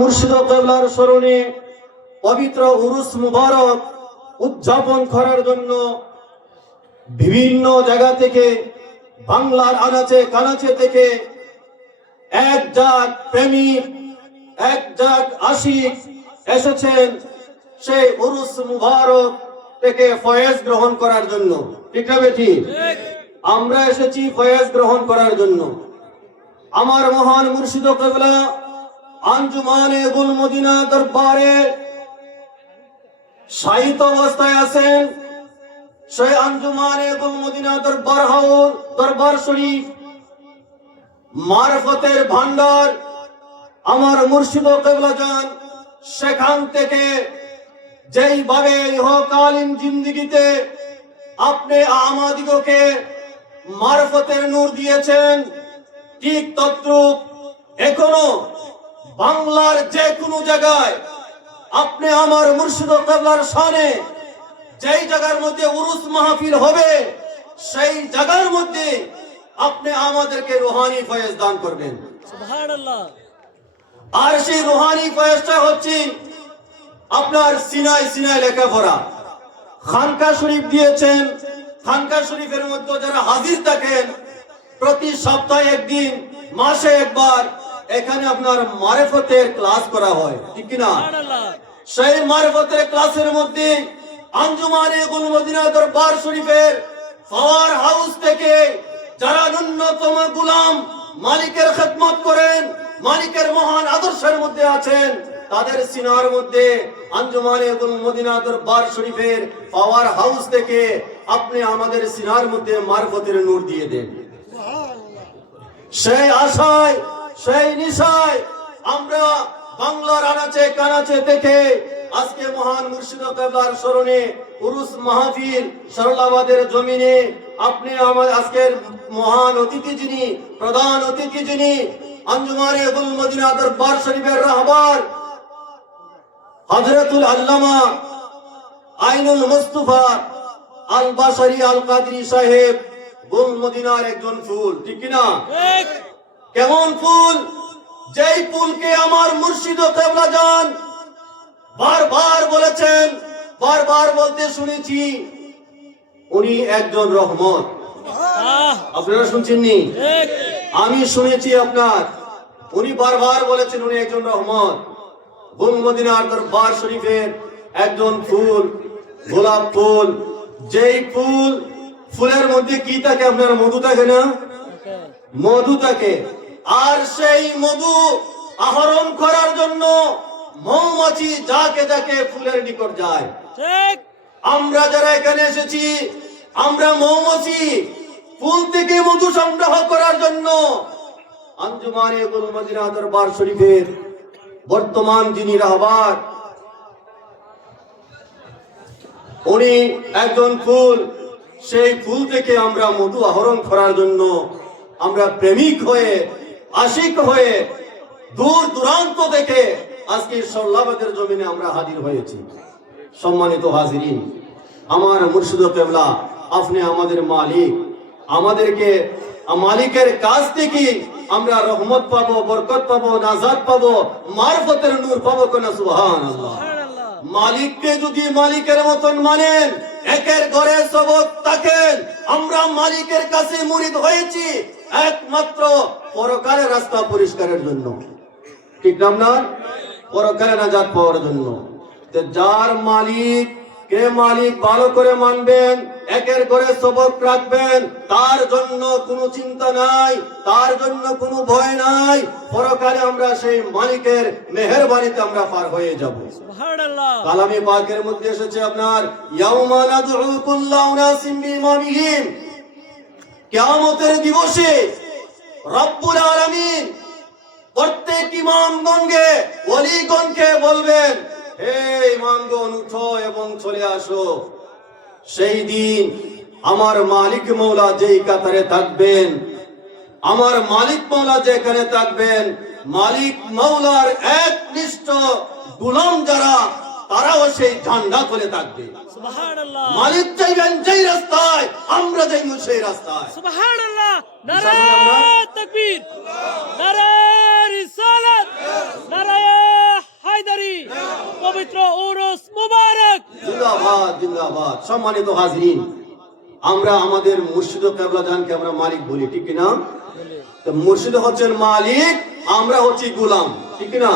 মুর্শিদ কেবলার স্মরণে পবিত্র উরুস মুবারক উদযাপন করার জন্য বিভিন্ন জায়গা থেকে, বাংলার আনাচে কানাচে থেকে এক জাত প্রেমিক, এক জাত আশিক এসেছেন সেই উরুস মুবারক থেকে ফয়েজ গ্রহণ করার জন্য। ঠিক না বেটি? আমরা এসেছি ফয়েজ গ্রহণ করার জন্য। আমার মহান মুর্শিদ কেবলা আঞ্জুমানে গুল মদিনা দরবারে শায়িত অবস্থায় আছেন। সেই আঞ্জুমানে গুল মদিনা দরবার হাউস, দরবার শরীফ, মারফতের ভান্ডার আমার মুর্শিদ কেবলা যান সেখান থেকে যেইভাবে ইহকালীন জিন্দেগিতে আপনি আমাদিগকে মারফতের নূর দিয়েছেন, ঠিক তদ্রূপ এখনো বাংলার যে কোনো জায়গায় আপনি আমার মুর্শিদ কেবলার শানে যেই জায়গার মধ্যে উরুস মাহফিল হবে সেই জায়গার মধ্যে আপনি আমাদেরকে রুহানি ফয়েজ দান করবেন। সুবহানাল্লাহ। আর সেই রুহানি ফয়েজটা হচ্ছে আপনার সিনায় সিনায় লেখাপড়া। খানকা শরীফ দিয়েছেন, খানকা শরীফের মধ্যে যারা হাজির থাকেন প্রতি সপ্তাহে একদিন, মাসে একবার এখানে আপনার মারিফতের ক্লাস করা হয়, ঠিক কিনা? সেই মারিফতের ক্লাসের মধ্যে আঞ্জুমানে গুল মদিনা দরবার শরীফের পাওয়ার হাউস থেকে যারা ন্যূনতম গোলাম মালিকের খেদমত করেন, মালিকের মহান আদর্শের মধ্যে আছেন, তাদের সিনার মধ্যে আঞ্জুমানে গুল মদিনা দরবার শরীফের পাওয়ার হাউস থেকে আপনি আমাদের সিনার মধ্যে মারফতের নূর দিয়ে দেন। সেই আশায়, সেই নিশায় আমরা বাংলার আনাচে কানাচে থেকে আজকে মহান মুর্শিদ কেবলার স্মরণে উরুস মাহফিল সরলাবাদের জমিনে আপনি আমাদের আজকের মহান অতিথি যিনি, প্রধান অতিথি যিনি, আঞ্জুমানে গুল মদিনা দরবার শরীফের রাহবার হযরতুল আল্লামা আইনুল মুস্তাফা আল বাশারি আল কাদরি সাহেব গুল মদিনার একজন ফুল, ঠিক কিনা? কেমন ফুল? যেই ফুলকে আমার মুর্শিদ কেবলা যান বারবার বলেছেন, বারবার বলতে শুনেছি উনি একজন রহমত। আপনারা শুনছেননি? আমি শুনেছি আপনার। উনি বারবার বলেছেন উনি একজন রহমত। গুল মদিনার দরবার শরীফের একজন ফুল, গোলাপ ফুল। যেই ফুল, ফুলের মধ্যে কি থাকে? আপনার মধু থাকে না? মধু থাকে। আর সেই মধু আহরণ করার জন্য মৌমাছি যাকে যাকে ফুলের নিকট যায়। আমরা যারা এখানে এসেছি আমরা মৌমাছি, ফুল থেকে মধু সংগ্রহ করার জন্য আঞ্জুমানে গুল মদিনা দরবার শরীফের বর্তমান যিনি রাহবার উনি একজন ফুল। সেই ফুল থেকে আমরা মধু আহরণ করার জন্য আমরা প্রেমিক হয়ে, আশিক হয়ে দূর দূরান্ত থেকে আজকে সরলাবাদের জমিনে আমরা হাজির হয়েছি। সম্মানিত হাজিরিন, আমার মুর্শিদ কেবলা আপনি আমাদের মালিক, আমাদেরকে মালিকের কাছ থেকে আমরা রহমত পাবো, বরকত পাবো, নাজাত পাবো, মারফতের নূর পাবো কিনা? সুবহানাল্লাহ। মালিককে যদি মালিকের মতন মানেন, একের ঘরে সবক থাকেন, আমরা মালিকের কাছে মুরিদ হয়েছি একমাত্র পরকালের রাস্তা পরিষ্কারের জন্য, ঠিক না? পরকালে নাজাত পাওয়ার জন্য। যার মালিক কে মালিক ভালো করে মানবেন, একের ঘরে সবক রাখবেন, তার জন্য কোনো চিন্তা নাই, তার জন্য কোনো ভয় নাই। পরকালে আমরা সেই মালিকের মেহেরবানিতে আমরা পার হয়ে যাব। সুবহানাল্লাহ। কালামে পাকের মধ্যে এসেছে আপনার ইয়াউমা নাদউ কুল্লা উনাসিম বিইমামিহিম, কিয়ামতের দিবসে রব্বুল আলামিন প্রত্যেক ইমামগণকে, ওলিগণকে বলবেন, হে ইমামগণ উঠো এবং চলে আসো। সেই দিন আমার মালিক মওলা যেই কাতারে থাকবেন, আমার মালিক মওলা যেখানে থাকবেন, মালিক মওলার একনিষ্ঠ গোলাম যারা, তারাও সেই ঝান্ডা তুলে থাকবে। সুবহানাল্লাহ। মালিক যাইবেন যেই রাস্তায়, আমরা যাইব সেই রাস্তায়। সুবহানাল্লাহ। নারায়ে তাকবীর, নারায়ে রিসালাত, নারায়ে জিন্দাবাদ। সম্মানিত হাজরিন, আমরা আমাদের মুর্শিদ কেবলা জানকে আমরা মালিক বলি, ঠিক কিনা? তো মুর্শিদ হচ্ছেন মালিক, আমরা হচ্ছি গোলাম, ঠিক কিনা?